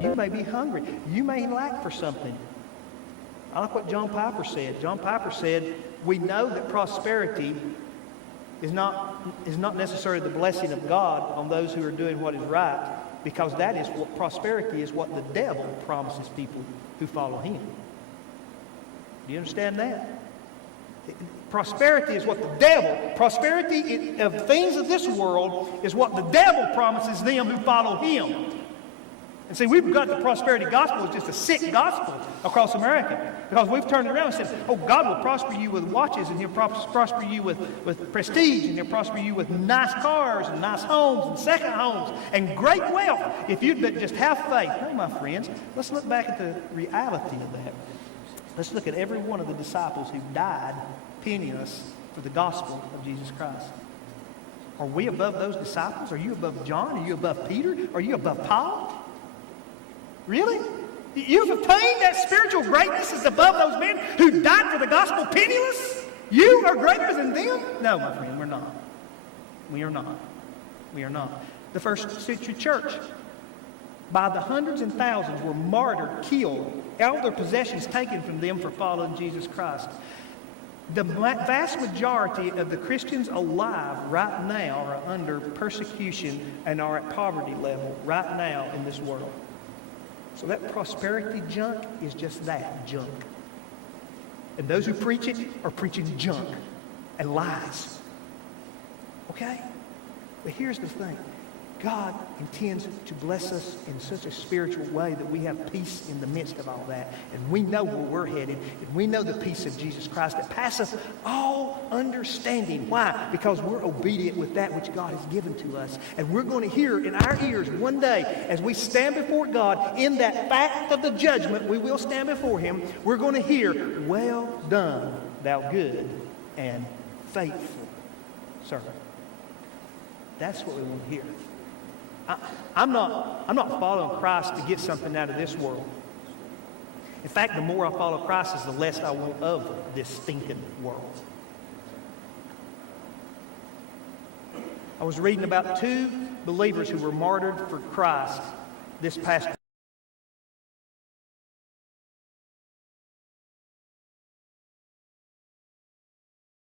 You may be hungry. You may lack for something. I like what John Piper said. John Piper said, we know that prosperity is not necessarily the blessing of God on those who are doing what is right, because that is what prosperity is, what the devil promises people who follow him. Do you understand that? Prosperity is what the devil, prosperity of things of this world is what the devil promises them who follow him. And see, we've got the prosperity gospel as just a sick gospel across America, because we've turned it around and said, oh, God will prosper you with watches, and he'll prosper you with prestige, and he'll prosper you with nice cars and nice homes and second homes and great wealth if you'd but just have faith. No, my friends, let's look back at the reality of that. Let's look at every one of the disciples who died penniless for the gospel of Jesus Christ. Are we above those disciples? Are you above John? Are you above Peter? Are you above Paul? Really? You've obtained that spiritual greatness as above those men who died for the gospel penniless? You are greater than them? No, my friend, we're not. We are not. We are not. The first century church, by the hundreds and thousands, were martyred, killed, all their possessions taken from them for following Jesus Christ. The vast majority of the Christians alive right now are under persecution and are at poverty level right now in this world. So that prosperity junk is just that, junk. And those who preach it are preaching junk and lies. Okay? But here's the thing. God intends to bless us in such a spiritual way that we have peace in the midst of all that. And we know where we're headed. And we know the peace of Jesus Christ that passes all understanding. Why? Because we're obedient with that which God has given to us. And we're going to hear in our ears one day, as we stand before God in that fact of the judgment, we will stand before him. We're going to hear, well done, thou good and faithful servant. That's what we want to hear. I'm not following Christ to get something out of this world. In fact, the more I follow Christ, is the less I want of this stinking world. I was reading about two believers who were martyred for Christ this past